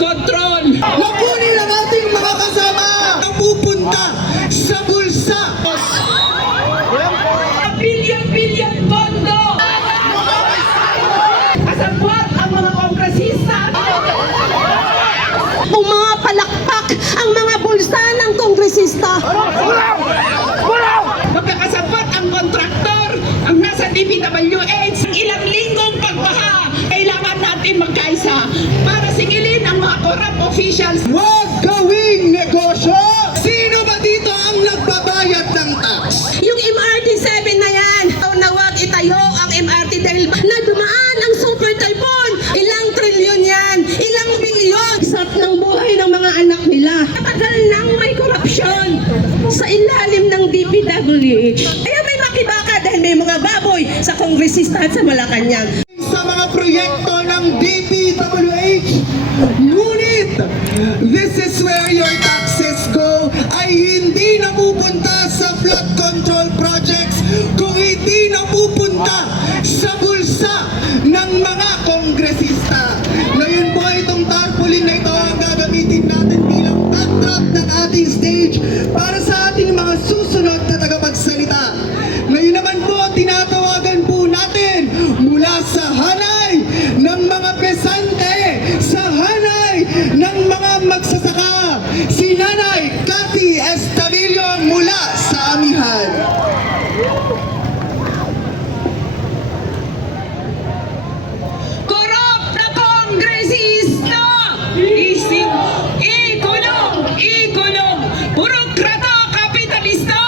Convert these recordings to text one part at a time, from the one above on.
control. Lakunin ang ating mga kasama na pupunta sa bulsa. Bilyon-bilyon pondo. Kasabwat ang mga kongresista. Pumapalakpak ang mga bulsa ng kongresista. Magkakasabot ang kontraktor, ang nasa DPWH. Ilang linggong pagbaha, kailangan natin magkaisa para singilin ang mga corrupt officials. Huwag gawing negosyo! Sino ba dito ang nagbabayad ng tax? Yung MRT 7 na yan, na wag itayo ang MRT dahil na dumaan ang super typhoon. Ilang trilyon yan, ilang bilyon. Sat ng buhay ng mga anak nila. Matagal nang may korupsyon sa ilalim ng DPWH. Kaya may makibaka dahil may mga baboy sa kongresista at sa Malacanang. Sa mga proyekto ng DPWH, ngunit this is where your taxes go ay hindi napupunta sa flood control projects, kung hindi napupunta sa bulsa ng mga kongresista. Ngayon po itong tarpaulin na ito ang gagamitin natin bilang backdrop ng ating stage para sa ating mga susunod na tagapagsalita. Ngayon naman po, tinatawagan po natin mula sa hanay ng mga pesante, sa hanay ng mga magsasaka, si Nanay Cathy Estavillo mula sa Amihan. Corrupt na kongresista! Ikulong! Burokrata, kapitalista!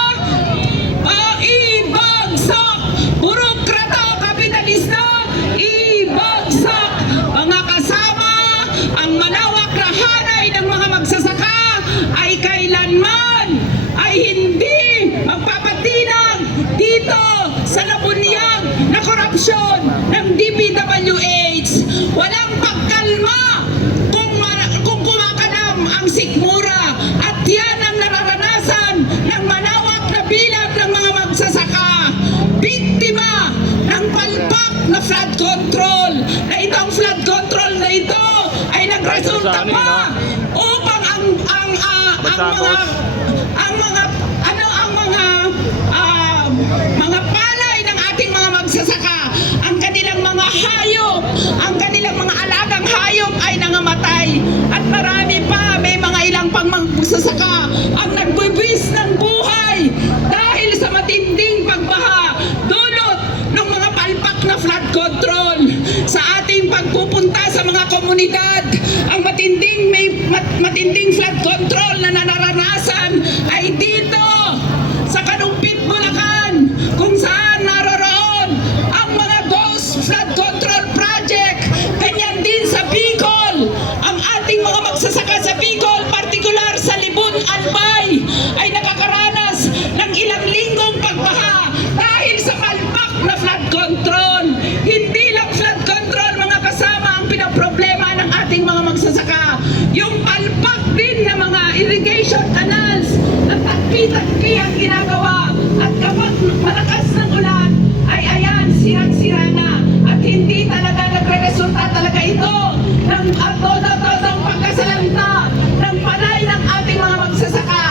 Ibagsak! Burokrata, kapitalista! Ibagsak! Mga kasama, ang malawak na hanay ng mga magsasaka ay kailanman ay hindi magpapatinag dito sa nabunyag na korupsyon ng DPWH. Walang pagkalma kung kumakanam ang sikmura, at yan ang nararanasan ng malawak na bilang ng mga magsasaka. Biktima ng palpak na flood control, na itong flood control na ito ay nagresulta pa upang mga palay ng ating mga magsasaka, ang kanilang mga hayop, ang kanilang mga alagang hayop ay nangamatay, at marami pa, may mga ilang pang magsasaka ang nagbibis ng buhay dahil sa matinding pagbaha dulot ng mga palpak na flood control. Sa ating pagpupunta sa mga komunidad, ang matinding flood control na nararanasan ay dito sa Kalumpit, Bulacan, kung saan naroroon ang mga ghost flood control project. Ganyan din sa Bicol, ang ating mga magsasaka sa Bicol, partikular sa Libon, Albay, ay nakakaranas ng ilang linggong pagbaha dahil sa palpak na flood control. Hindi lang flood control, mga kasama, ang pinaproblema ng ating mga magsasaka. Yung palpak din ng mga irrigation canals na tagpi-tagpi ang ginagawa, at kapag malakas ng ulan ay ayan, sirang-sira na, at hindi talaga nagre-resulta talaga ito ng todo-todong pagkasalanta ng panay ng ating mga magsasaka,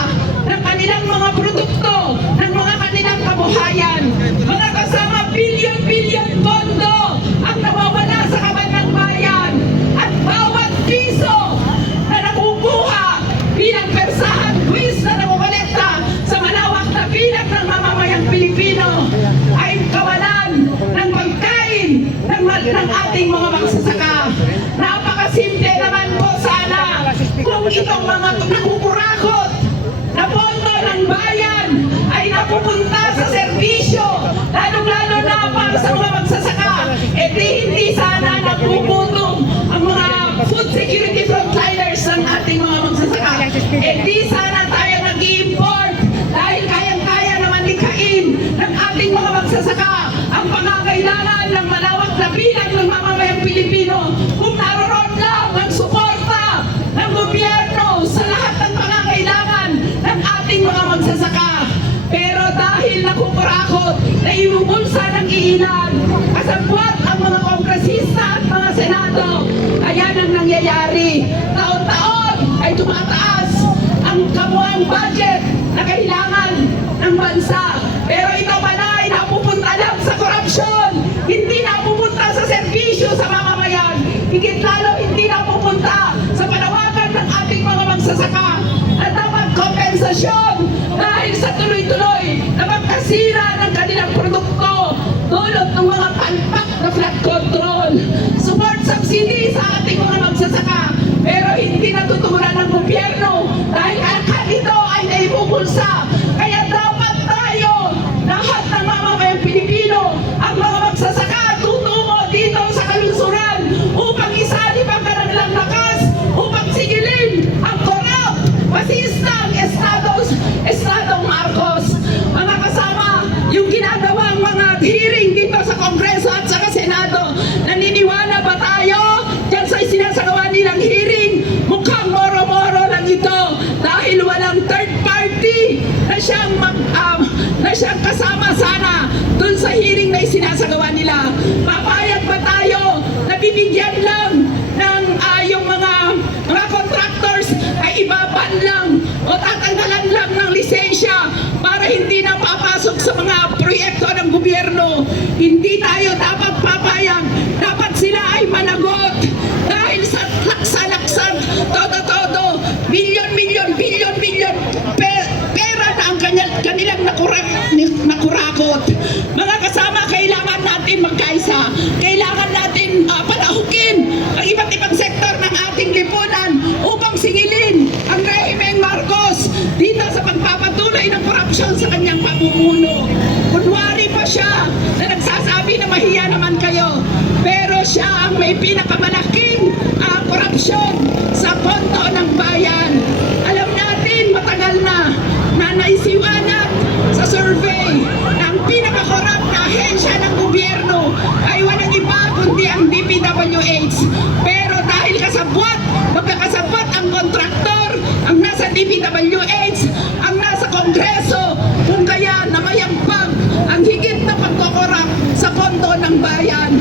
ng kanilang mga produkto, ng mga kanilang kabuhayan. Mga kasama, bilyon-bilyon pondo ang nawawala sa kaban ng bayan, at bawat piso na nakukuha bilang persahan, buwis na nakukolekta sa malawak na bilang ng mamamayang Pilipino ay kawalan ng pagkain ng ating mga magsasaka. Napakasimple naman po sana kung itong mga nakukurakot na pondo ng bayan ay napupunta sa serbisyo, lalong-lalo na para sa mga magsasaka, hindi sana napuputong ang mga food security frontliners ng ating mga magsasaka. Hindi sana tayo nag-i-import dahil kayang-kaya naman likhain ng ating mga magsasaka ang pangangailangan ng malawak na bilang ng mamamayang Pilipino kung naroon lang ang suporta ng gobyerno sa lahat ng pangangailangan ng ating mga magsasaka. Pero dahil nakukurakot na ibubulsa ng iilan, kasabwat ang mga kongresista at mga senado, ayan ang nangyayari. nangyayari. Taon-taon ay tumataas ang kabuang budget na kailangan ng bansa. Pero ito pa na ay napupunta lang sa korupsyon. Hindi napupunta sa serbisyo sa mamamayan. Higit lalo hindi napupunta sa panawagan ng ating mga magsasaka na dapat kompensasyon dahil sa tuloy-tuloy na pagkasira ng kanilang produkto dulot ng mga palpak na flood control. Support subsidy sa ating mga magsasaka pero hindi natutugunan ng gobyerno dahil akal ito ay naibubulsa. Kaya dapat tayo, lahat ng mamamayang Pilipino, ang mga magsasaka, tutungo dito sa kalunsuran upang isalib ang kanilang lakas, upang sigilin ang korap, masistang Estadong Marcos. Mga kasama, yung ginagawang mga hearing dito sa Kongreso at sa Senado, naniniwala ba tayo dyan sa sinasagawa nilang hearing? Mukhang moro-moro lang ito dahil walang third party na siyang kasama sana dun sa hearing na isinasagawa nila. Papayag ba tayo na bibigyan lang ng yung mga contractors ay ibaban lang o tatanggalan lang ng lisensya para hindi na papasok sa mga proyekto ng gobyerno? Hindi tayo dapat papayag. Dapat sila ay managot dahil sa laksa-laksan, todo-todo, milyon-milyon, bilyon-bilyon pera na ang kanilang nakurakot. Mga kasama, kailangan natin magkaisa. Kailangan natin palahukin ang iba't ibang sektor ng ating lipunan upang singilin ang rehimeng Marcos dito sa pagpapatuloy ng korupsyon sa kanyang pamumuno. Kunwari pa siya na nagsasabi na mahiya naman kayo, pero siya ang may pinakamalaking korupsyon sa pondo ng bayan. Alam natin matagal na naisiwanag sa survey na ang pinakakorap na ahensya ng gobyerno ay walang iba kundi ang DPWH. Pero dahil magkakasabwat ang kontraktor, ang nasa DPWH, ang nasa Kongreso, kung kaya namayagpag ang higit na pagkokorap sa pondo ng bayan.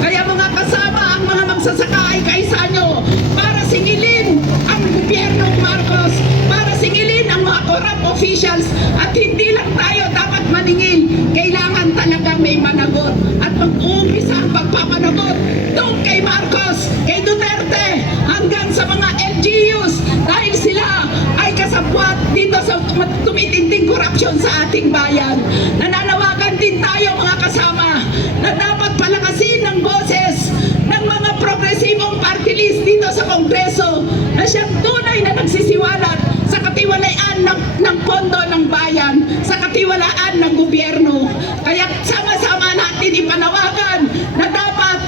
Kaya mga kasama, ang mga magsasaka ay kaisa nyo para singilin ang gobyernong Marcos, para singilin ang mga corrupt officials, at hindi lang tayo dapat maningil, kailangan talagang may managot at mag-uumpisa ang pagpapanagot doon kay Marcos, kay Duterte, hanggang sa mga LGUs dahil sila ay kasabwat dito sa tumitinding korupsyon sa ating bayan. Nananawagan din tayo mga kasama na dapat palakasin ng boses ng mga progresibong party list dito sa Kongreso na siyang tunay na nagsisiwalat sa katiwalaan ng pondo ng bayan, sa katiwalaan ng gobyerno. Kaya sama-sama natin ipanawagan na dapat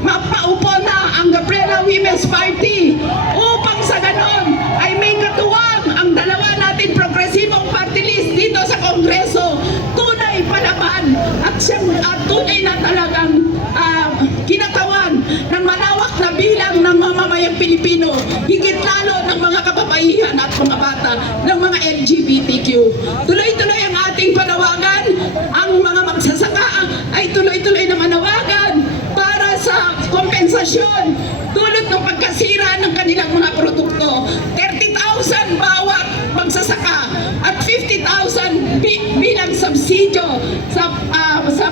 mapaupo na ang Gabriela Women's Party upang sa ganon ay may katuwang ang dalawa natin progresibong party list dito sa Kongreso. Tunay palaban at tunay na talagang kinatawan ng malawak na bilang ng mamamayang Pilipino, higit lalo ng mga kababaihan at mga bata, ng mga LGBTQ. Tuloy-tuloy ang ating panawagan. Ang mga magsasaka ay tuloy-tuloy na manawagan para sa kompensasyon dulot ng pagkasira ng kanilang mga produkto. 30,000 bawat magsasaka at 50,000 bilang subsidyo sa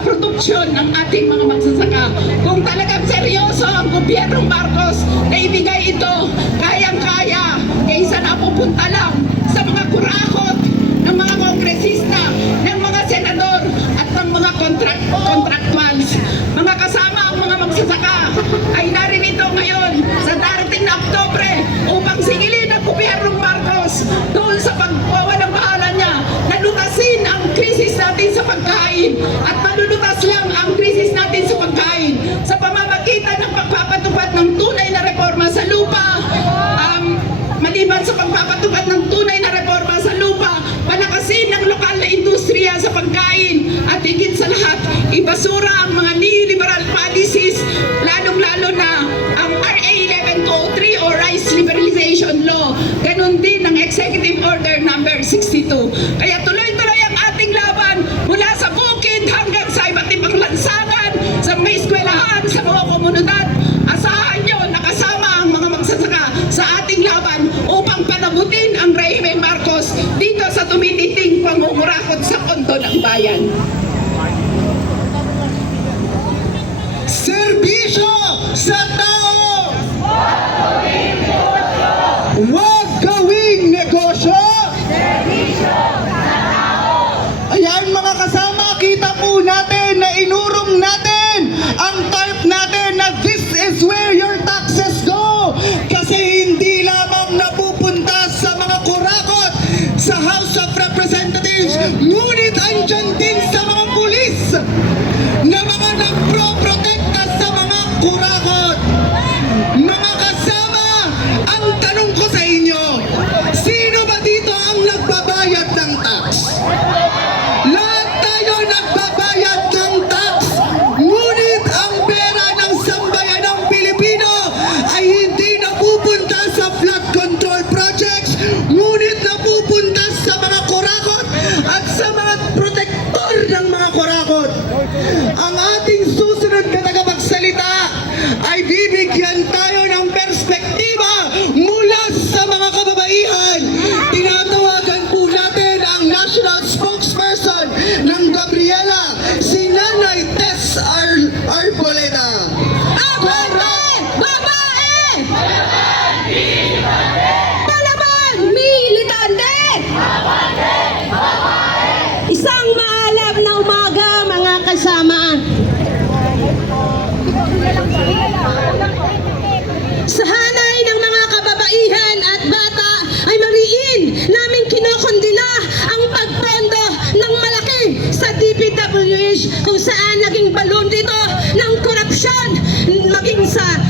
produksyon ng ating mga magsasaka. Kung talagang seryoso ang gobyernong Marcos na ibigay ito, kayang-kaya, kaysa napupunta lang sa mga kurakot ng mga kongresista, ng mga senador at ng mga contractuals. Mga kasama, ang mga magsasaka ay narinito ngayon sa darating na Oktubre upang singilin ang gobyernong Marcos doon sa pagwawalang bahala niya na lutasin ang krisis natin sa pagkain, at malulutas lang ang krisis natin sa pagkain sa pamamagitan ng pagpapatupad ng tunay na reforma sa lupa. Maliban sa pagpapatupad ng tunay na reforma sa lupa, palakasin ng lokal na industriya sa pagkain, at higit sa lahat, ibasura ang mga neoliberal policies, lalong-lalo na ang RA 1103 o Rice Liberalization Law. Ganon din ang Executive Order number 62. Kaya tuloy-tuloy ang ating laban mula sa bukid hanggang sa iba't ibang lansangan, sa mga eskwelahan, sa mga komunidad. Asahan nyo, nakasama ang mga magsasaka takot sa pondo ng bayan. Serbisyo sa tao! Huwag gawing negosyo! Ayan mga kasama, kita po natin na inurong natin ang tarp natin na this is where your taxes go. Kasi hindi lamang napupunta sa mga kurakot sa House of Representatives, ngunit andyan din sa mga pulis na mga nagpro-protekta sa mga kurakot. Mga kasama, ang tanong ko sa inyo, sino ba dito ang nagbabayad ng tax? Lahat tayo nagbabayad ng tax, ngunit ang pera ng sambayanang Pilipino ay hindi napupunta sa flood control projects, ngunit napupunta sa mga kurakot at sa mga protektor ng mga kurakot. Ang ating susunod na tagapagsalita ay bibigyan tayo ng perspektiba mula sa mga kababaihan. Tinatawagan po natin ang national spokesperson ng Gabriela, si Nanay Tess Arboleda. Abante! Babae! Palaban! Militante! Isang maalab na umaga, mga kasama. Sa hanay ng mga kababaihan at bata ay mariin namin kinokondina ang pagpondo ng malaki sa DPWH kung saan naging balon dito ng korupsyon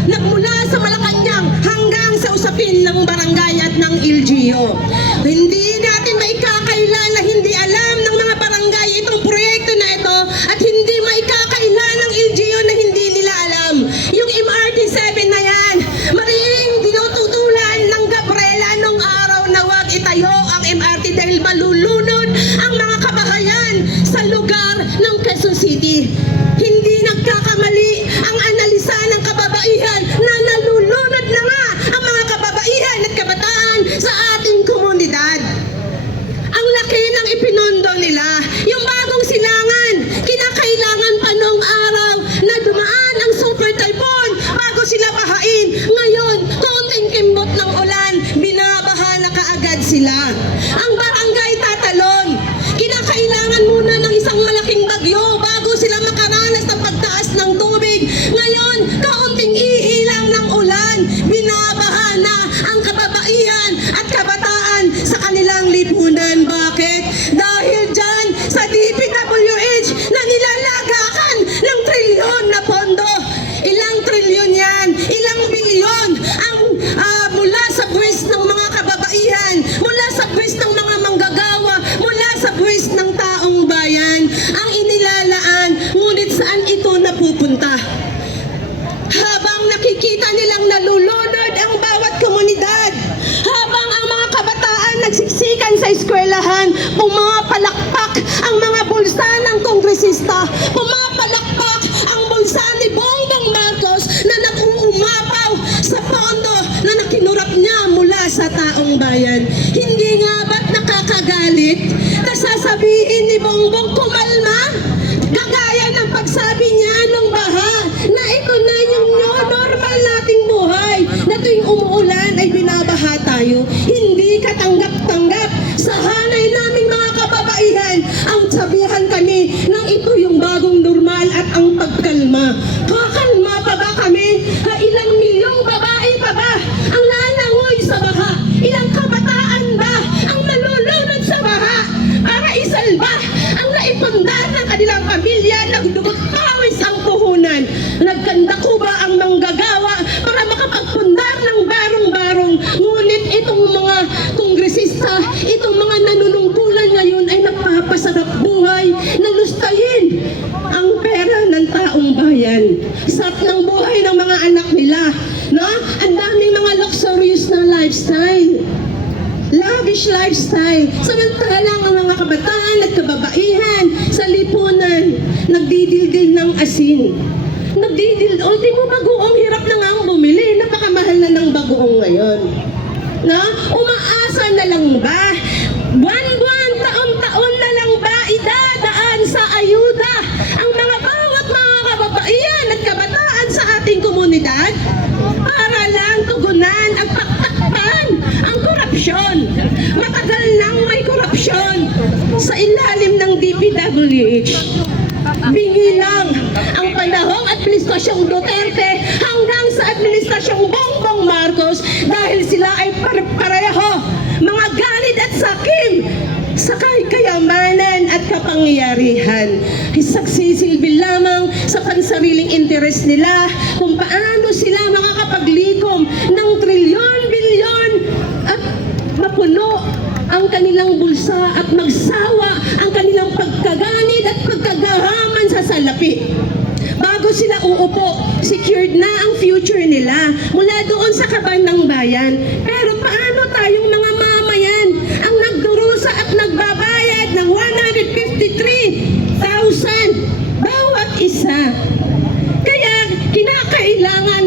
nagmula sa Malacanang hanggang sa usapin ng barangay at ng LGU. Hindi natin maikakailan na hindi alam ng mga barangay itong proyekto na ito at hindi maikakailan ng LGU na hindi nila alam. Yung MRT-7 na yan, mariing dinututulan ng Gabriela nung araw na wag itayo ang MRT dahil malulunod ang mga kabahayan sa lugar ng Quezon City. Hindi nagkakamali ang analisa ng kababaihan na nalulunod na nga ang mga kababaihan at kabataan sa ating komunidad. Ang laki ng ipinondo nila, yung bagong silangan, kinakailangan pa nung araw na dumaan ang super typhoon bago sila bahain. Ngayon, konting kimbot ng ulan, binabaha na kaagad sila. Ang barangay tatalon, kinakailangan muna ng isang malaking bagyo bago sila makaranas ng pagtaas ng tubig. Ngayon, kaunting ihilang ng ulan, binabaha na ang kababaihan at kabataan sa kanilang lipunan. Bakit? Dahil dyan sa DPWH na nilalagakan ng trilyon na pondo. Ilang trilyon yan? Ilang bilyon ang mula sa buwis ng mga kababaihan, mula sa buwis ng mga manggagawa, mula sa buwis ng taong bayan ang inilalaan, ngunit saan ito napupunta? Habang nakikita nilang nalulunod ang bawat komunidad, habang ang mga kabataan nagsiksikan sa eskwelahan, pumapalakpak ang mga bulsa ng kongresista, pumapalakpak ang bulsa ni Bongbong Marcos na nag-uumapaw sa pondo na nakinurap niya mula sa taong bayan. Hindi nga ba't nakakagalit na sasabihin ni Bongbong kumalma? Kagaya ng pagsabi niya nung baha na ito na yung normal nating buhay, na tuwing umuulan ay binabaha tayo. Hindi katanggap-tanggap sa hanay naming mga kababaihan ang sabihan kami ng ito yung bagong normal at ang pagkalma. Kakalma pa ba kami? Ilang milyong babae pa ba ang lalangoy sa baha? Ilang kabataan ba ang nalulunod sa baha para isalba ang naipundar ng kanilang pamilya? Nagdugot pawis ang puhunan. Nagkanda ko ba ang manggagawa para makapagpundar ng barong-barong? Ngunit itong mga kongresista, itong mga nanunungkulan ngayon ay nagpapasarap buhay na lustayin ang pera ng taong bayan. Sarap ng buhay ng mga anak nila. No? Ang daming mga luxurious na lifestyle. Lavish lifestyle. Samantalang ang mga kabataan at kababaihan sa lipunan nagdidildil ng asin. Nagdidildil. O di mo bagoong hirap na nga ang bumili. Napakamahal na ng bagoong ngayon. Na? Umaasa na lang ba? Buwan-buwan, taon-taon na lang ba dadaan sa ayuda ang mga bawat mga kababaihan at kabataan sa ating komunidad para lang tugunan at pagtakpan ang korupsyon. Matagal nang may korupsyon sa ilalim ng DPWH. Bingi lang ang panahong administrasyong Duterte hanggang sa administrasyong Bongbong Marcos dahil sila ay pareho mga ganid at sakim sa kayamanan at kapangyarihan. Isagsisilbi lamang sa pansariling interes nila kung paano sila makakapaglikom ng trilyon-bilyon at mapuno ang kanilang bulsa at magsawa ang kanilang pagkaganid at pagkagahaman sa salapi. Bago sila uupo, secured na ang future nila mula doon sa kaban ng bayan. Pero paano tayong mga mamayan ang nagdurusa at nagbabayad ng 153,000 bawat isa? Kaya kinakailangan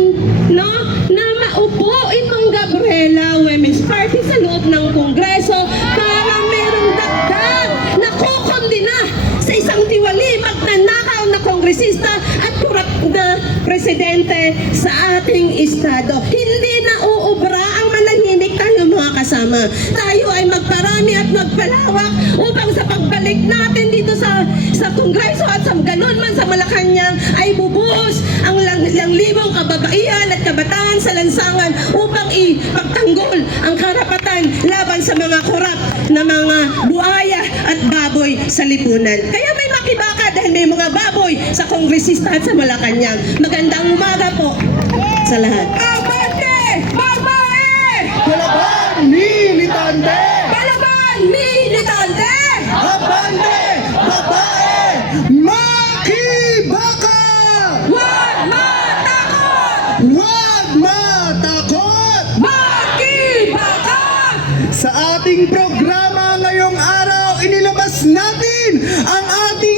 na maupo itong Gabriela Women's Party sa loob ng Kongreso para merong dagdag na kukondina sa isang tiwali magnanakaw na kongresista at kurap na presidente sa ating estado. Hindi na uubra ang manahimik tayo mga kasama. Tayo ay magparami at magpalawak upang sa pagbalik natin dito sa Kongreso at sa ganun man sa Malacanang ay bubuhos ang libong kababaihan at kabataan sa lansangan upang ipagtanggol ang karapatan laban sa mga korap na mga buaya at baboy sa lipunan. Kaya may makibaka dahil may mga baboy sa kongresista at sa Malacanang. Magandang umaga po sa lahat. Abante! Babae! Palaban, militante! Palaban! Militante! Abante! Babae! Makibaka! Huwag matakot! Huwag matakot! Makibaka! Sa ating programa ngayong araw, inilabas natin ang ating